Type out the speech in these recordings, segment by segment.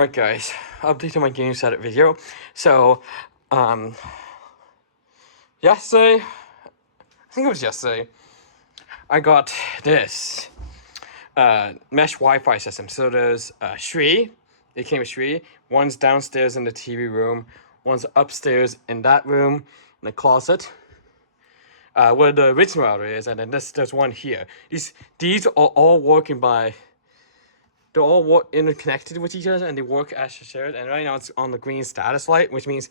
Alright guys, update on my game setup video. So, yesterday, I think it was yesterday, I got this, mesh Wi-Fi system. So there's, Shree, it came with Shree. One's downstairs in the TV room, one's upstairs in that room, in the closet, where the original router is, and then there's one here. These are all working by... They're all interconnected with each other and they work as shared. And right now it's on the green status light, which means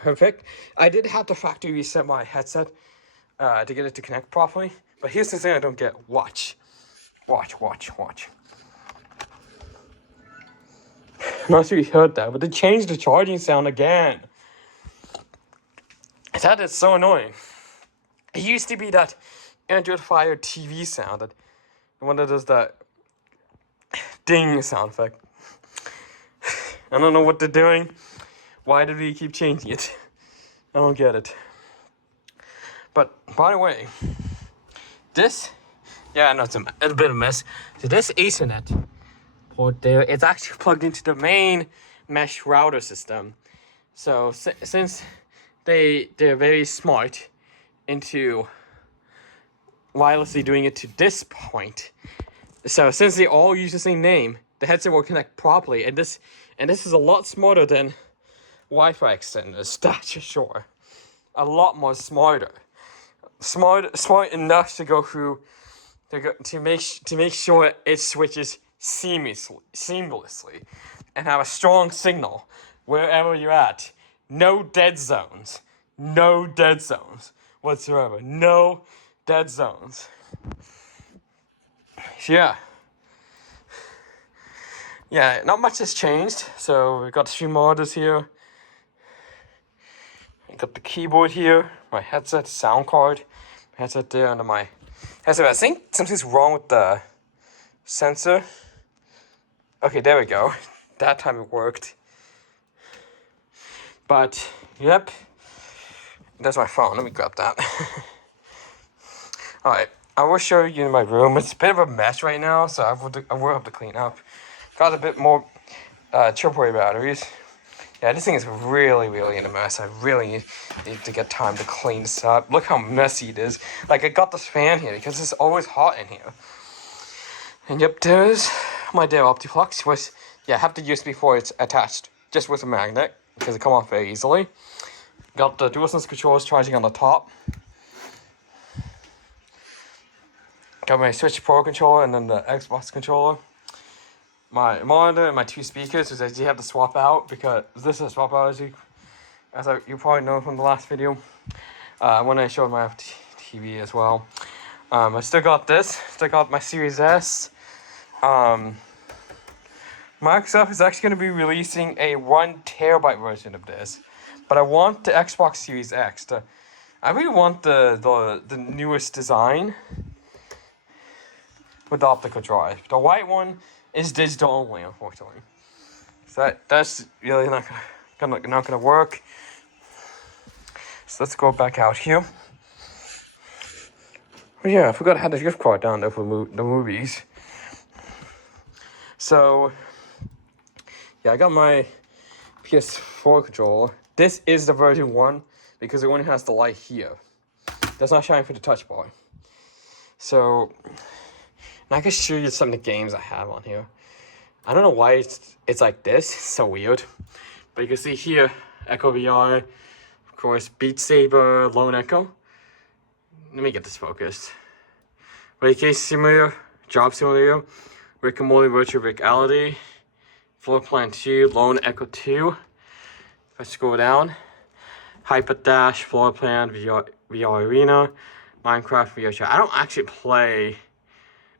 perfect. I did have to factory reset my headset to get it to connect properly. But here's the thing I don't get. Watch. Watch. I'm not sure you heard that, but they changed the charging sound again. That is so annoying. It used to be that Android Fire TV sound, the one that does that ding sound effect. I don't know what they're doing. Why did we keep changing it? I don't get it. But by the way, this, yeah, no, it's a bit of a mess. So this Ethernet port there, it's actually plugged into the main mesh router system. So since they're very smart into wirelessly doing it to this point. So since they all use the same name, the headset will connect properly, and this is a lot smarter than Wi-Fi extenders. That's for sure. A lot more smarter. Smart enough to go through to make sure it switches seamlessly, and have a strong signal wherever you're at. No dead zones. No dead zones whatsoever. No dead zones. Yeah, not much has changed. So we've got 3 monitors here. I got the keyboard here, my headset, sound card, headset there under my headset. I think something's wrong with the sensor. Okay, there we go. That time it worked. But, yep. That's my phone. Let me grab that. Alright, I will show you my room. It's a bit of a mess right now, so I will have to clean up. Got a bit more AAA batteries. Yeah, this thing is really in a mess. I really need to get time to clean this up. Look how messy it is. Like, I got this fan here because it's always hot in here. And yep, there's my Dell Optiflux. I have the USB before it's attached, just with a magnet, because it come off very easily. Got the DualSense controllers charging on the top. Got my Switch Pro controller and then the Xbox controller. My monitor and my 2 speakers, which I do have to swap out because this is a swap out, as you probably know from the last video, when I showed my TV as well. I still got this. Still got my Series S. Microsoft is actually going to be releasing a 1 terabyte version of this, but I want the Xbox Series X. I really want the newest design with the optical drive. The white one is digital only, unfortunately. So that's really not gonna work. So let's go back out here. Oh yeah, I forgot I had the gift card down there for the movies. So yeah, I got my PS4 controller. This is the version 1 because it only has the light here. Does not shine for the touch bar. So, and I can show you some of the games I have on here. I don't know why it's like this. It's so weird. But you can see here, Echo VR, of course, Beat Saber, Lone Echo. Let me get this focused. Vacation Simulator, Job Simulator, Rick and Morty Virtual Reality, Floor Plan 2, Lone Echo 2. If I scroll down, Hyper Dash, Floor Plan, VR Arena, Minecraft VR Chat. I don't actually play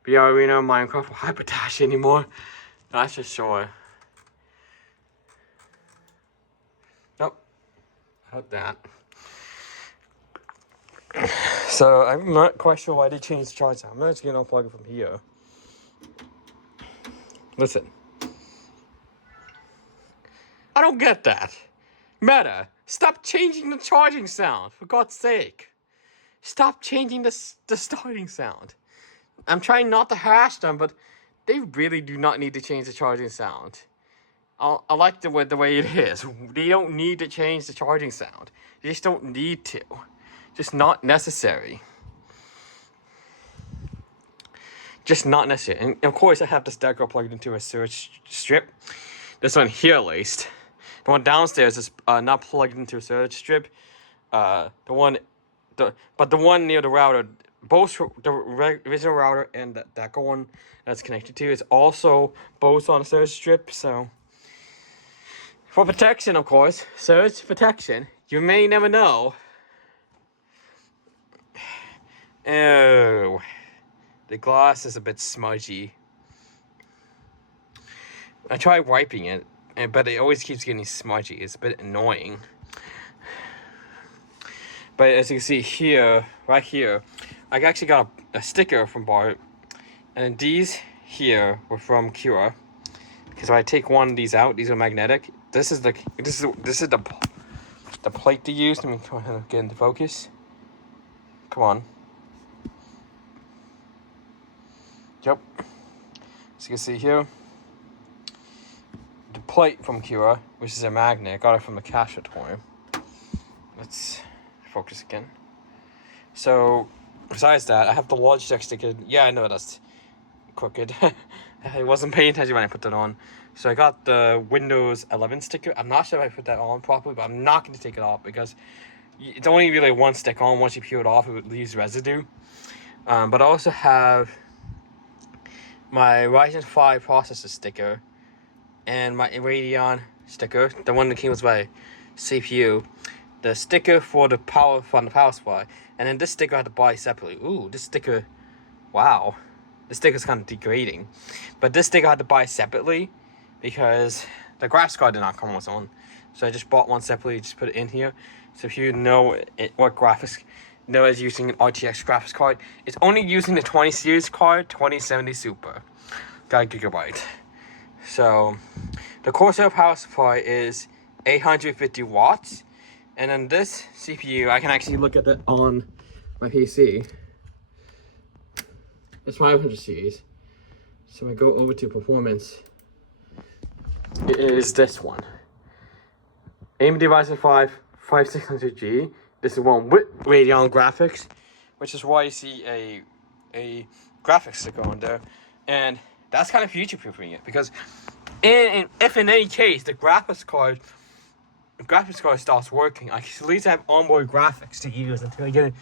VR Arena, Minecraft, or Hyper Dash anymore. That's for sure. Nope. Heard that. So I'm not quite sure why they changed the charge. I'm actually gonna unplug it from here. Listen. I don't get that. Meta, stop changing the charging sound, for God's sake. Stop changing the starting sound. I'm trying not to hash them, but they really do not need to change the charging sound. I like the way it is. They don't need to change the charging sound. They just don't need to. Just not necessary. Just not necessary. And of course, I have this Deco plugged into a surge strip. This one here, at least. The one downstairs is not plugged into a surge strip. But the one near the router, both the original router and the Deco one that's connected to, is also both on a surge strip. So for protection, of course, surge protection. You may never know. Oh. The glass is a bit smudgy. I tried wiping it, but it always keeps getting smudgy. It's a bit annoying. But as you can see here, right here, I actually got a sticker from Bart. And these here were from Cura. Because if I take one of these out, these are magnetic. This is the plate to use. Let me try and get into focus. Come on. Yep. As you can see here, the plate from Cura, which is a magnet. I got it from the Cashatory. Let's focus again. So, besides that, I have the Logitech sticker. Yeah, I know that's crooked. I wasn't paying attention when I put that on. So I got the Windows 11 sticker. I'm not sure if I put that on properly, but I'm not going to take it off because it's only really one stick on. Once you peel it off, it leaves residue. But I also have my Ryzen 5 processor sticker and my Radeon sticker, the one that came with my CPU, the sticker for the power supply, and then this sticker I had to buy separately. Ooh, this sticker, wow, this sticker's kind of degrading, but this sticker I had to buy separately because the graphics card did not come with one, so I just bought one separately, just put it in here. So if you know what graphics, know is using an RTX graphics card, it's only using the 20 series card, 2070 Super, got a gigabyte. So the Corsair power supply is 850 watts, and then this CPU, I can actually look at it on my PC. It's 500 series. So I go over to performance. It is this one. AMD Ryzen 5 5600G. This is one with Radeon graphics, which is why you see a graphics sticker on there, and that's kind of future-proofing it, because if in any case the graphics card starts working, I can at least have onboard graphics to use until I get a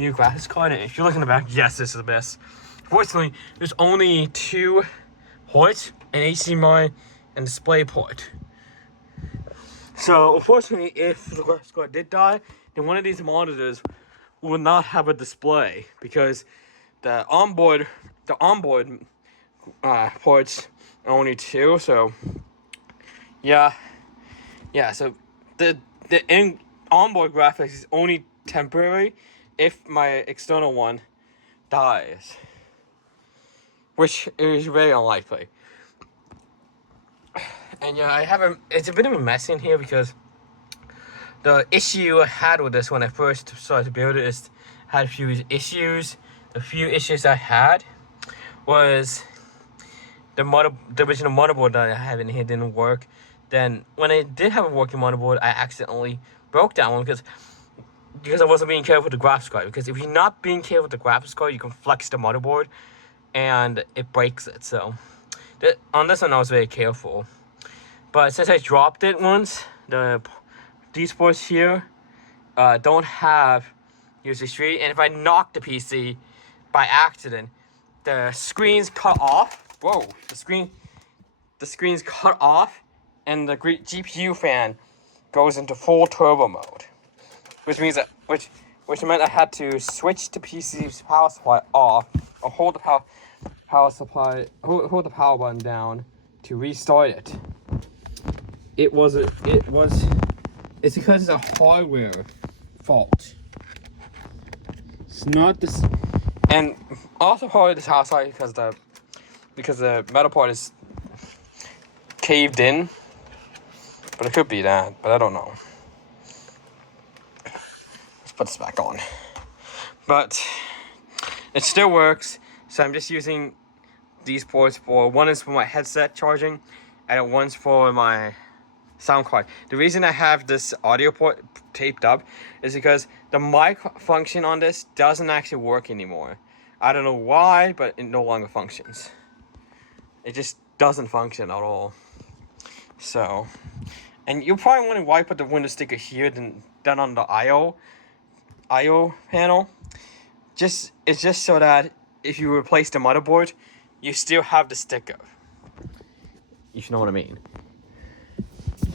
new graphics card. And if you look in the back, yes, this is the best. Fortunately, there's only 2 ports, an HDMI and display port. So unfortunately, if the graphics card did die, then one of these monitors will not have a display because the onboard ports are only 2. So yeah. So the onboard graphics is only temporary if my external one dies, which is very unlikely. And yeah, it's a bit of a mess in here because the issue I had with this when I first started to build it is had a few issues. The few issues I had was the original motherboard that I have in here didn't work. Then when I did have a working motherboard, I accidentally broke that one because I wasn't being careful with the graphics card. Because if you're not being careful with the graphics card, you can flex the motherboard and it breaks it. So on this one, I was very careful. But since I dropped it once, these ports here don't have USB 3, and if I knock the PC by accident, the screen's cut off. Whoa, the screen's cut off, and the GPU fan goes into full turbo mode, which means that which meant I had to switch the PC's power supply off, or hold the power button down to restart it. It's because it's a hardware fault. It's not this, and also part of this house because the metal part is caved in. But it could be that, but I don't know. Let's put this back on. But it still works, so I'm just using these ports one is for my headset charging, and one's for my sound card. The reason I have this audio port taped up is because the mic function on this doesn't actually work anymore. I don't know why, but it no longer functions. It just doesn't function at all. So, and you're probably wondering why I put the Windows sticker here than on the I/O panel. It's just so that if you replace the motherboard, you still have the sticker. If you know what I mean.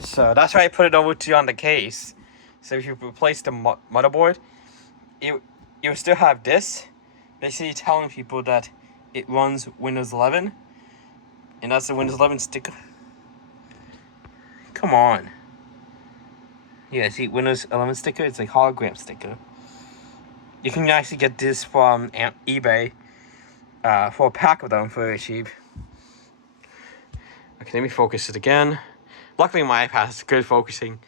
So that's why I put it over to you on the case. So if you replace the motherboard, you still have this, basically telling people that it runs Windows 11, and that's the Windows 11 sticker. Come on. Yeah, see, Windows 11 sticker, it's a hologram sticker. You can actually get this from eBay for a pack of them for very cheap. Okay, let me focus it again. Luckily, my iPad has good focusing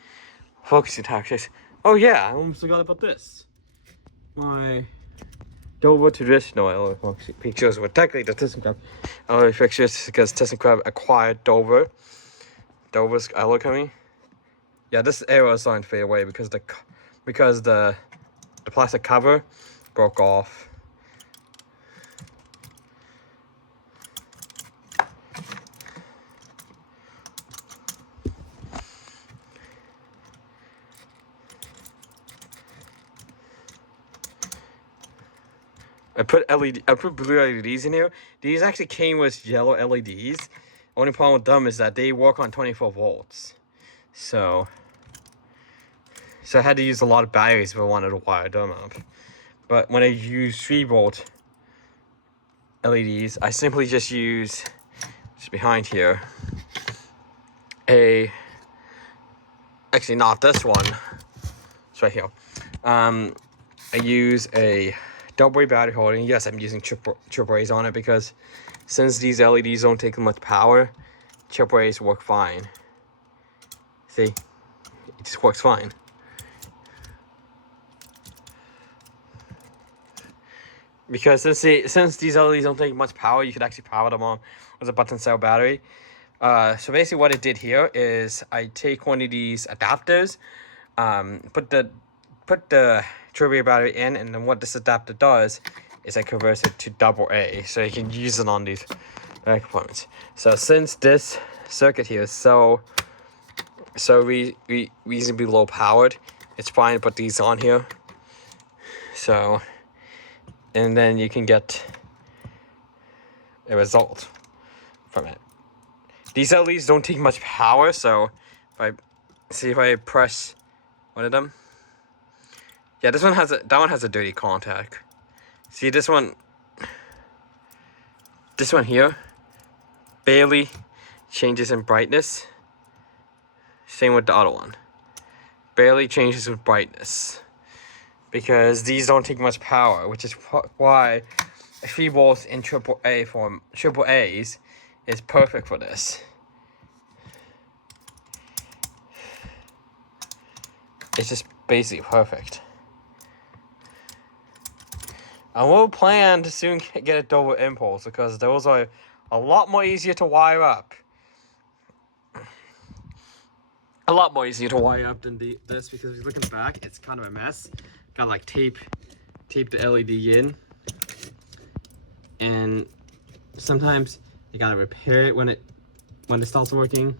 tactics. Oh yeah, I almost forgot about this. My Dover traditional LA pictures were technically the ThyssenKrupp LA pictures because ThyssenKrupp acquired Dover. Dover's LA coming. Yeah, this arrow is starting to fade away because the plastic cover broke off. I put blue LEDs in here. These actually came with yellow LEDs. Only problem with them is that they work on 24 volts. So I had to use a lot of batteries if I wanted to wire them up. But when I use 3-volt LEDs, I simply just use, just behind here, actually not this one, it's right here. I use a double A battery holding. Yes, I'm using triple A's on it because since these LEDs don't take much power, triple A's work fine. See, it just works fine. Because since these LEDs don't take much power, you could actually power them on with a button cell battery. So basically what I did here is I take one of these adapters, put the AAA battery in, and then what this adapter does is I convert it to AA, so you can use it on these components. So since this circuit here is so reasonably low powered, it's fine to put these on here. So, and then you can get a result from it. These LEDs don't take much power, so if I press one of them. Yeah, that one has a dirty contact. See this one here barely changes in brightness. Same with the other one. Barely changes with brightness. Because these don't take much power, which is why 3 volts in AAA form, triple A's is perfect for this. It's just basically perfect. I will plan to soon get a Dover Impulse because those are a lot more easier to wire up. A lot more easier to wire up than this because if you're looking back, it's kind of a mess. Gotta like tape the LED in, and sometimes you gotta repair it when it stops working.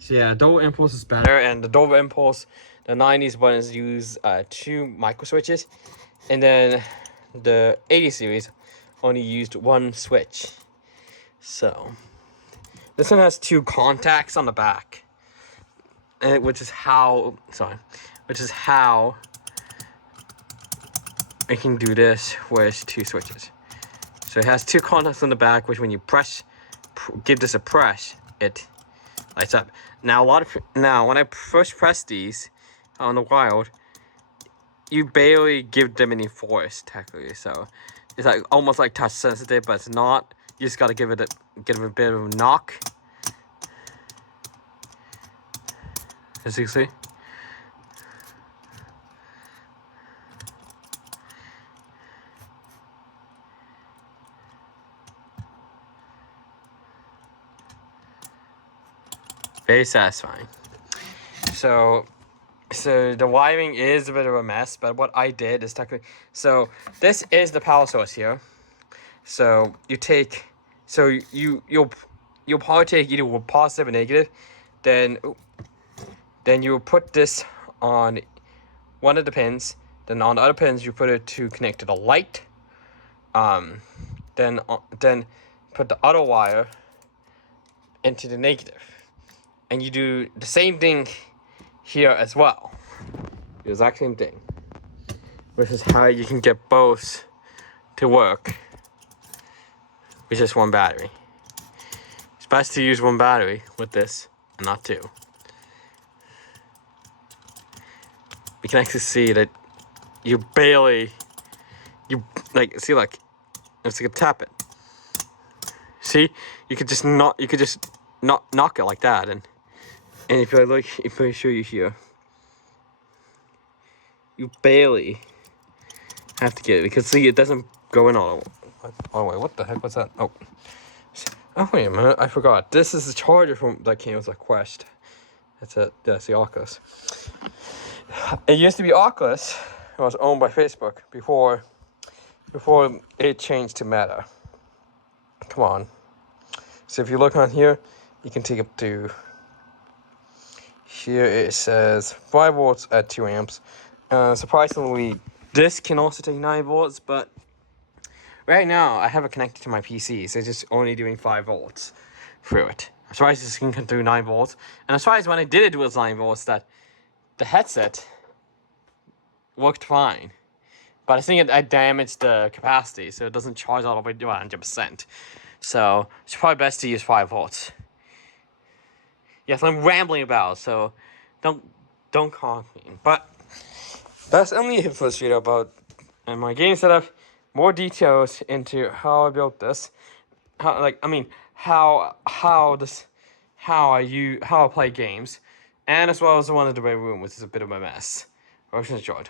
So yeah, Dover Impulse is better, and the Dover Impulse, the 90s buttons use 2 micro switches, and then the 80 series only used 1 switch. So this one has 2 contacts on the back, which is how I can do this with 2 switches. So it has 2 contacts on the back, which when you give this a press, it lights up. Now when I first press these on the wild, you barely give them any force technically. So it's like almost like touch sensitive, but it's not. You just gotta give it a bit of a knock. As you can see. very satisfying. So the wiring is a bit of a mess, but what I did is technically, so this is the power source here. So you'll probably take either positive or negative, then you put this on one of the pins, then on the other pins you put it to connect to the light. Then put the other wire into the negative, and you do the same thing here as well. The exact same thing. This is how you can get both to work with just one battery. It's best to use one battery with this and not two. You can actually see that you see, like, it's like a tap it. See, you could just knock it like that, and if I show you here, you barely have to get it, because see, it doesn't go in all the way. What the heck was that? Oh wait a minute, I forgot. This is the charger that came with the Quest. That's the Oculus. It used to be Oculus. It was owned by Facebook before it changed to Meta. Come on. So if you look on here, you can take up to here. It says 5 volts at 2 amps. Surprisingly, this can also take 9 volts, but right now I have it connected to my PC, so it's just only doing 5 volts through it. I'm surprised this can do 9 volts, and I'm surprised when I did it with 9 volts that the headset worked fine. But I think I damaged the capacity, so it doesn't charge all the way to 100%. So it's probably best to use 5 volts. Yes, I'm rambling about, so don't call me. But that's only it for this video about my game setup. More details into how I built this, how I play games, and as well as the one in the bedroom, which is a bit of a mess. I hope you enjoyed.